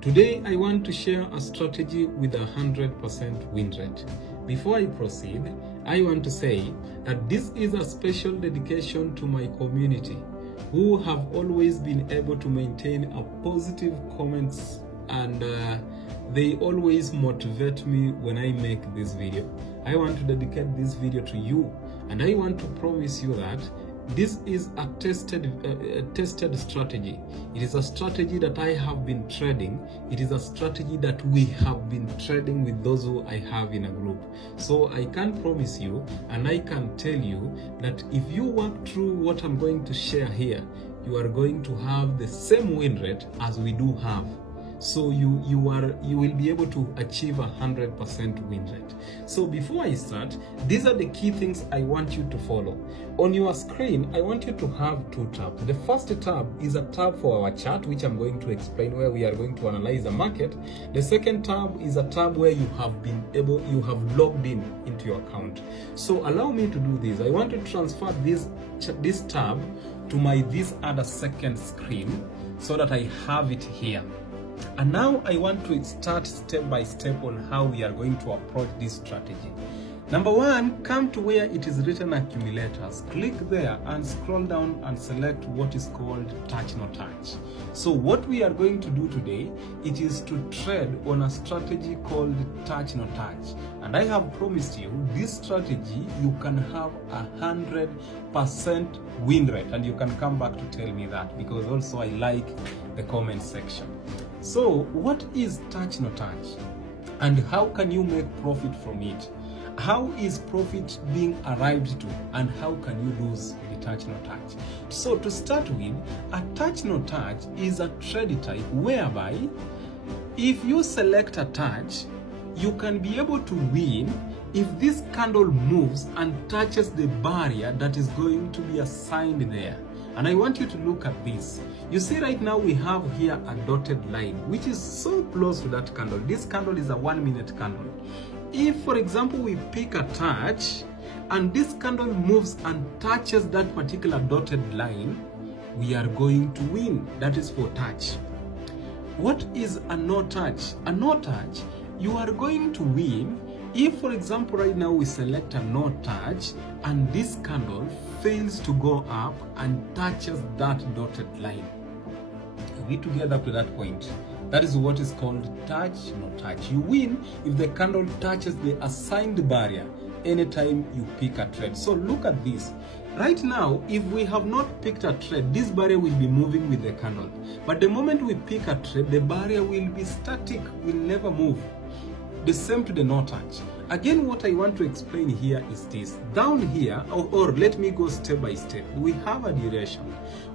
Today, I want to share a strategy with a 100% win rate. Before I proceed, I want to say that this is a special dedication to my community who have always been able to maintain a positive comments and they always motivate me when I make this video. I want to dedicate this video to you, and I want to promise you that this is a tested strategy. It is a strategy that I have been trading. It is a strategy that we have been trading with those who I have in a group. So I can promise you, and I can tell you that if you work through what I'm going to share here, you are going to have the same win rate as we do have. So you will be able to achieve 100% win rate. So before I start, these are the key things I want you to follow. On your screen, I want you to have two tabs. The first tab is a tab for our chart, which I'm going to explain, where we are going to analyze the market. The second tab is a tab where you have logged into your account. So allow me to do this. I want to transfer this tab to this other second screen so that I have it here. And now I want to start step by step on how we are going to approach this strategy. Number one, come to where it is written accumulators. Click there and scroll down and select what is called touch no touch. So what we are going to do today, it is to trade on a strategy called touch no touch. And I have promised you this strategy, you can have 100% win rate, and you can come back to tell me that, because also I like the comment section. So what is touch no touch, and how can you make profit from it? How is profit being arrived to, and how can you lose the touch no touch? So to start with, a touch no touch is a trade type whereby if you select a touch, you can be able to win if this candle moves and touches the barrier that is going to be assigned there. And I want you to look at this. You see right now we have here a dotted line, which is so close to that candle. This candle is a 1 minute candle. If, for example, we pick a touch and this candle moves and touches that particular dotted line, we are going to win. That is for touch. What is a no touch? A no touch, you are going to win if, for example, right now we select a no touch and this candle fails to go up and touches that dotted line. We together up to that point. That is what is called touch no touch. You win if the candle touches the assigned barrier anytime you pick a trade. So look at this. Right now, if we have not picked a trade, this barrier will be moving with the candle. But the moment we pick a trade, the barrier will be static, will never move. The same to the no touch. Again, what I want to explain here is this. Down here, or let me go step by step, we have a duration.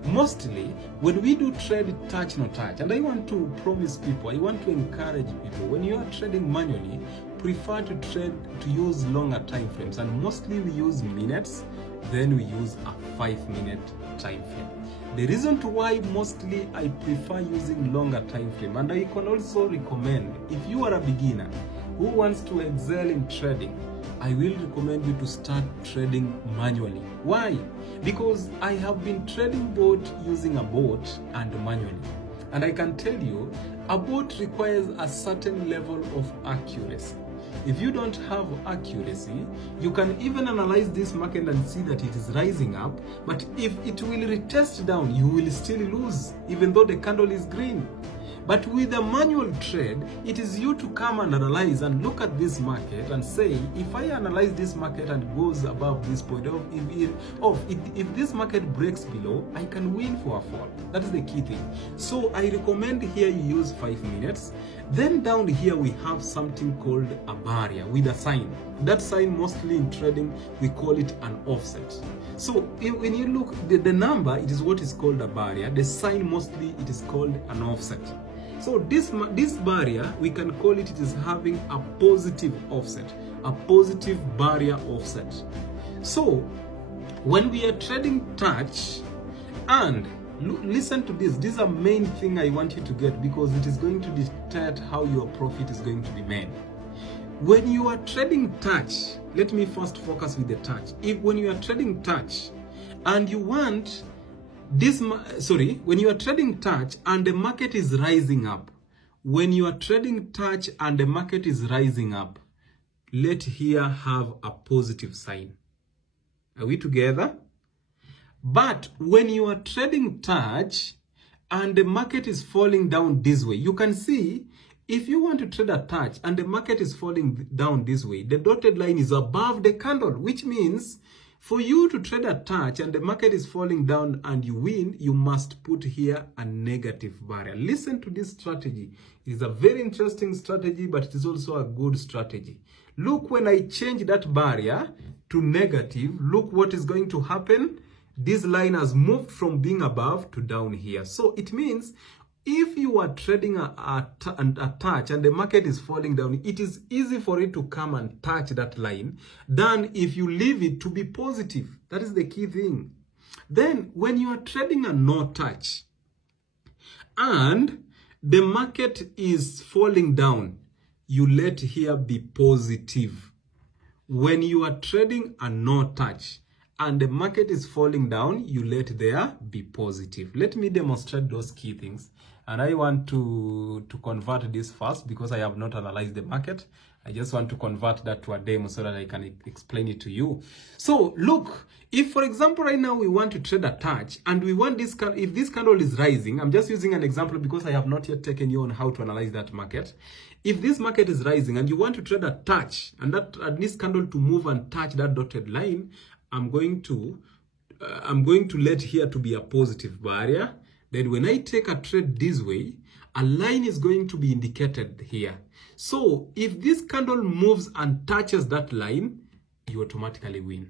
Mostly, when we do trade touch no touch, and I want to promise people, I want to encourage people, when you are trading manually, prefer to use longer time frames, and mostly we use minutes, then we use a 5-minute time frame. The reason to why mostly I prefer using longer time frame, and I can also recommend, if you are a beginner who wants to excel in trading, I will recommend you to start trading manually. Why? Because I have been trading both using a bot and manually. And I can tell you, a bot requires a certain level of accuracy. If you don't have accuracy, you can even analyze this market and see that it is rising up, but if it will retest down, you will still lose, even though the candle is green. But with a manual trade, it is you to come and analyze and look at this market and say, if I analyze this market and goes above this point, if this market breaks below, I can win for a fall. That is the key thing. So I recommend here you use 5 minutes. Then down here we have something called a barrier with a sign. That sign, mostly in trading, we call it an offset. So when you look, the number, it is what is called a barrier. The sign, mostly it is called an offset. So this barrier, we can call it is having a positive offset, a positive barrier offset. So when we are trading touch, and listen to this is a main thing I want you to get, because it is going to dictate how your profit is going to be made. When you are trading touch, let me first focus with the touch. When you are trading touch and you want when you are trading touch and the market is rising up, when you are trading touch and the market is rising up, let here have a positive sign. Are we together? But when you are trading touch and the market is falling down this way, you can see if you want to trade a touch and the market is falling down this way, the dotted line is above the candle, which means for you to trade a touch and the market is falling down and you win, you must put here a negative barrier. Listen to this strategy. It is a very interesting strategy, but it is also a good strategy. Look, when I change that barrier to negative, look what is going to happen. This line has moved from being above to down here. So it means if you are trading a touch and the market is falling down, it is easy for it to come and touch that line than if you leave it to be positive. That is the key thing. Then when you are trading a no touch and the market is falling down, you let here be positive. When you are trading a no touch and the market is falling down, you let there be positive. Let me demonstrate those key things. And I want to convert this first because I have not analyzed the market. I just want to convert that to a demo so that I can explain it to you. So look, if for example right now we want to trade a touch and we want this, if this candle is rising, I'm just using an example because I have not yet taken you on how to analyze that market. If this market is rising and you want to trade a touch and this candle to move and touch that dotted line, I'm going to let here to be a positive barrier. Then when I take a trade this way, a line is going to be indicated here. So if this candle moves and touches that line, you automatically win.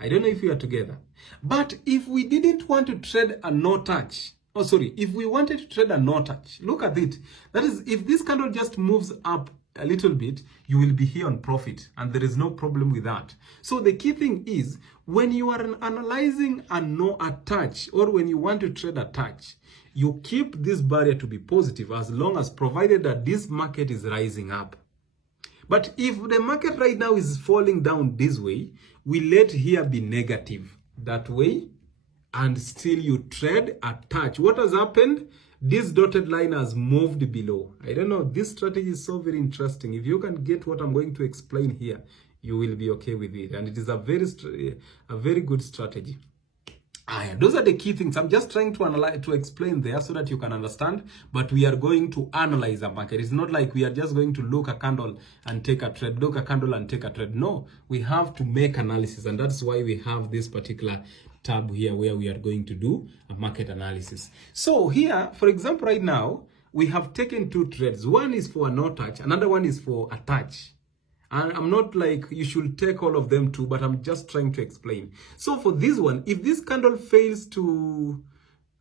I don't know if we are together. But if we didn't want to trade a no touch, if we wanted to trade a no touch, look at it. That is, if this candle just moves up a little bit, you will be here on profit and there is no problem with that. So the key thing is when you are analyzing a touch or when you want to trade a touch, you keep this barrier to be positive as long as provided that this market is rising up. But if the market right now is falling down this way, we let here be negative that way and still you trade a touch. What has happened? This dotted line has moved below. I don't know. This strategy is so very interesting. If you can get what I'm going to explain here, you will be okay with it. And it is a very good strategy. Those are the key things. I'm just trying to explain there so that you can understand. But we are going to analyze a market. It's not like we are just going to look a candle and take a trade. Look a candle and take a trade. No, we have to make analysis. And that's why we have this particular tab here where we are going to do a market analysis. So here, for example, right now, we have taken two trades. One is for a no touch, another one is for a touch. And I'm not like you should take all of them too, but I'm just trying to explain. So for this one, if this candle fails to,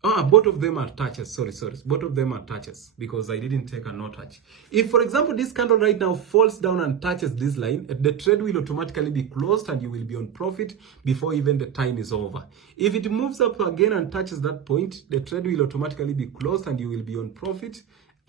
both of them are touches. Sorry. Both of them are touches because I didn't take a no touch. If, for example, this candle right now falls down and touches this line, the trade will automatically be closed and you will be on profit before even the time is over. If it moves up again and touches that point, the trade will automatically be closed and you will be on profit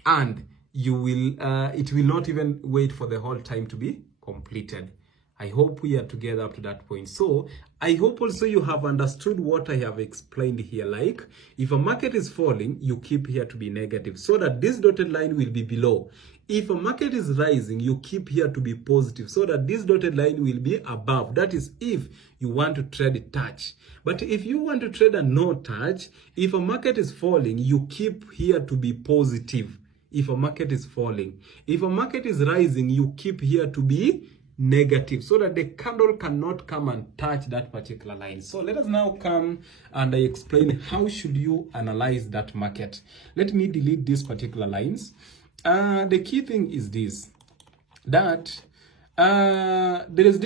and you will, it will not even wait for the whole time to be completed. I hope we are together up to that point. So I hope also you have understood what I have explained here. Like if a market is falling, you keep here to be negative so that this dotted line will be below. If a market is rising, you keep here to be positive so that this dotted line will be above. That is if you want to trade a touch. But if you want to trade a no touch, if a market is falling, you keep here to be positive. If a market is falling, if a market is rising, you keep here to be negative so that the candle cannot come and touch that particular line. So let us now come and I explain how should you analyze that market. Let me delete these particular lines. The key thing is this, that there is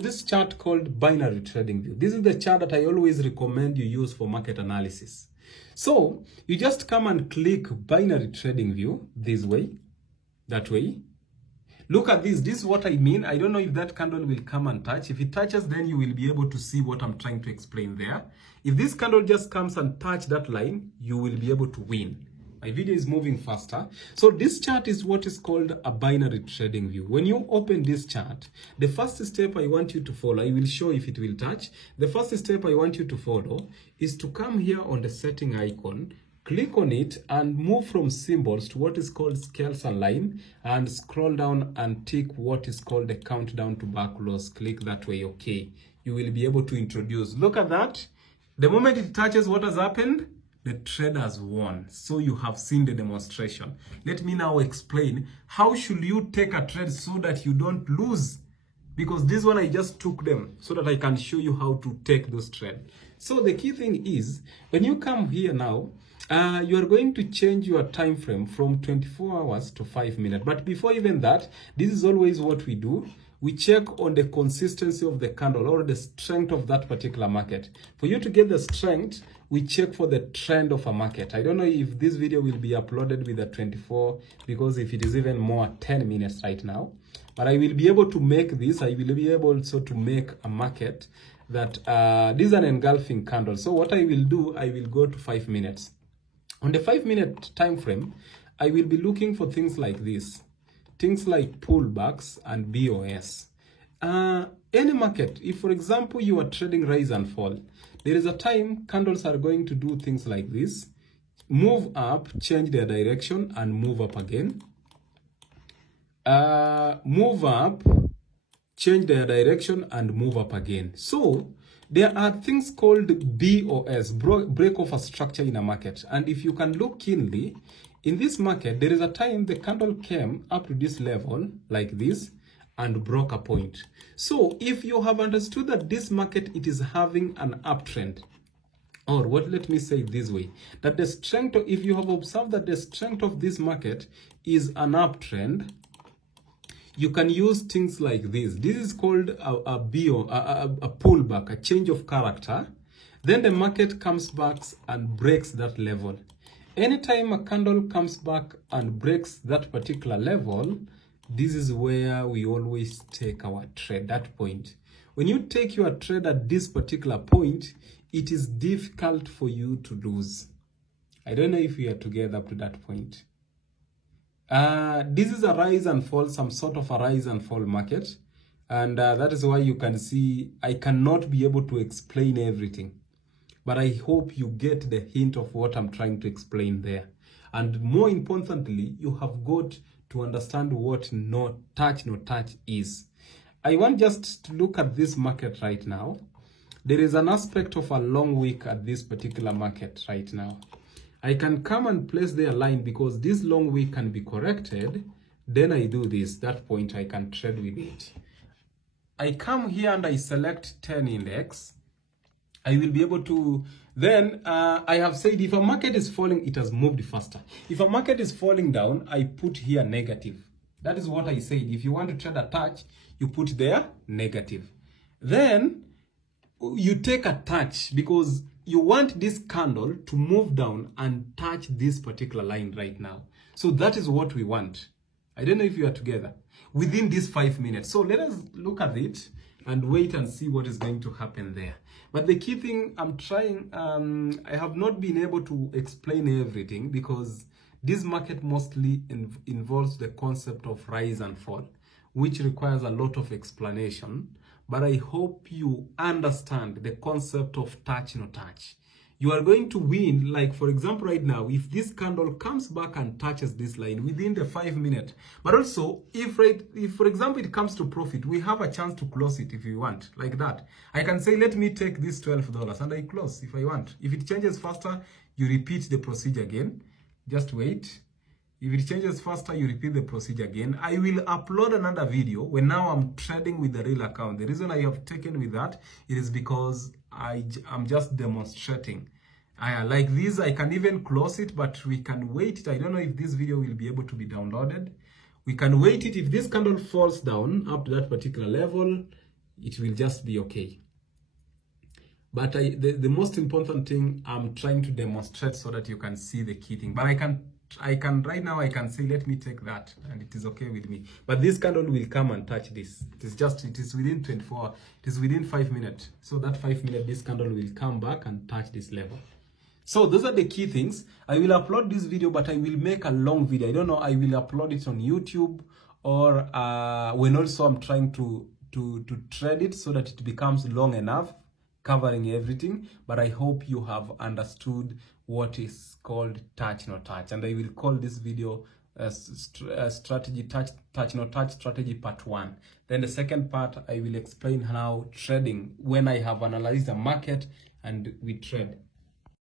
this chart called binary trading view. This is the chart that I always recommend you use for market analysis. So you just come and click binary trading view this way, that way. Look at this. This is what I mean. I don't know if that candle will come and touch. If it touches, then you will be able to see what I'm trying to explain there. If this candle just comes and touch that line, you will be able to win. My video is moving faster. So this chart is what is called a binary trading view. When you open this chart, the first step I want you to follow, I will show if it will touch. The first step I want you to follow is to come here on the setting icon, click on it and move from symbols to what is called scales and line, and scroll down and tick what is called the countdown to back close. Click that way. Okay, you will be able to introduce. Look at that. The moment it touches, what has happened? The trade has won. So you have seen the demonstration. Let me now explain how should you take a trade so that you don't lose, because this one I just took them so that I can show you how to take those trades. So the key thing is, when you come here now, you are going to change your time frame from 24 hours to 5 minutes. But before even that, this is always what we do. We check on the consistency of the candle or the strength of that particular market. For you to get the strength, we check for the trend of a market. I don't know if this video will be uploaded with a 24, because if it is even more 10 minutes right now. But I will be able to make this. I will be able also to make a market that this is an engulfing candle. So what I will do, I will go to 5 minutes. On the 5 minute time frame, I will be looking for things like this. Things like pullbacks and BOS. Any market, if for example you are trading rise and fall, there is a time candles are going to do things like this. Move up, change their direction and move up again. Move up, change their direction and move up again. So there are things called BOS, break of a structure in a market. And if you can look keenly, in this market, there is a time the candle came up to this level like this and broke a point. So if you have understood that this market, it is having an uptrend, or what, let me say it this way, that the strength of, if you have observed that the strength of this market is an uptrend, you can use things like this. This is called a pullback, a change of character. Then the market comes back and breaks that level. Anytime a candle comes back and breaks that particular level, this is where we always take our trade, that point. When you take your trade at this particular point, it is difficult for you to lose. I don't know if we are together up to that point. This is a rise and fall, some sort of a rise and fall market. And that is why you can see I cannot be able to explain everything. But I hope you get the hint of what I'm trying to explain there. And more importantly, you have got to understand what no touch is. I want just to look at this market right now. There is an aspect of a long wick at this particular market right now. I can come and place their line because this long wick can be corrected. Then I do this, that point I can trade with it. I come here and I select 10 index. I will be able to, then I have said if a market is falling, it has moved faster. If a market is falling down, I put here negative. That is what I said. If you want to trade a touch, you put there negative. Then you take a touch because you want this candle to move down and touch this particular line right now. So that is what we want. I don't know if you are together within these 5 minutes. So let us look at it and wait and see what is going to happen there. But the key thing I'm trying, I have not been able to explain everything because this market mostly involves the concept of rise and fall, which requires a lot of explanation. But I hope you understand the concept of touch, no touch. You are going to win, like for example right now, if this candle comes back and touches this line within the 5 minutes. But also, if for example it comes to profit, we have a chance to close it if you want, like that. I can say, let me take this $12 and I close if I want. If it changes faster, you repeat the procedure again. Just wait. If it changes faster, you repeat the procedure again. I will upload another video when now I'm trading with the real account. The reason I have taken with that, it is because I'm just demonstrating. Like this, I can even close it, but we can wait it. I don't know if this video will be able to be downloaded. We can wait it. If this candle falls down up to that particular level, it will just be okay. But the most important thing I'm trying to demonstrate so that you can see the key thing. But I can right now I can say, let me take that and it is okay with me. But this candle will come and touch this. It is within 24, it is within 5 minutes. So that 5 minutes, this candle will come back and touch this level. So those are the key things. I will upload this video, but I will make a long video. I don't know, I will upload it on YouTube or when also I'm trying to trade it so that it becomes long enough. covering everything, but I hope you have understood what is called touch no touch, and I will call this video strategy touch no touch strategy part 1. Then the second part, I will explain how trading, when I have analyzed the market and we trade.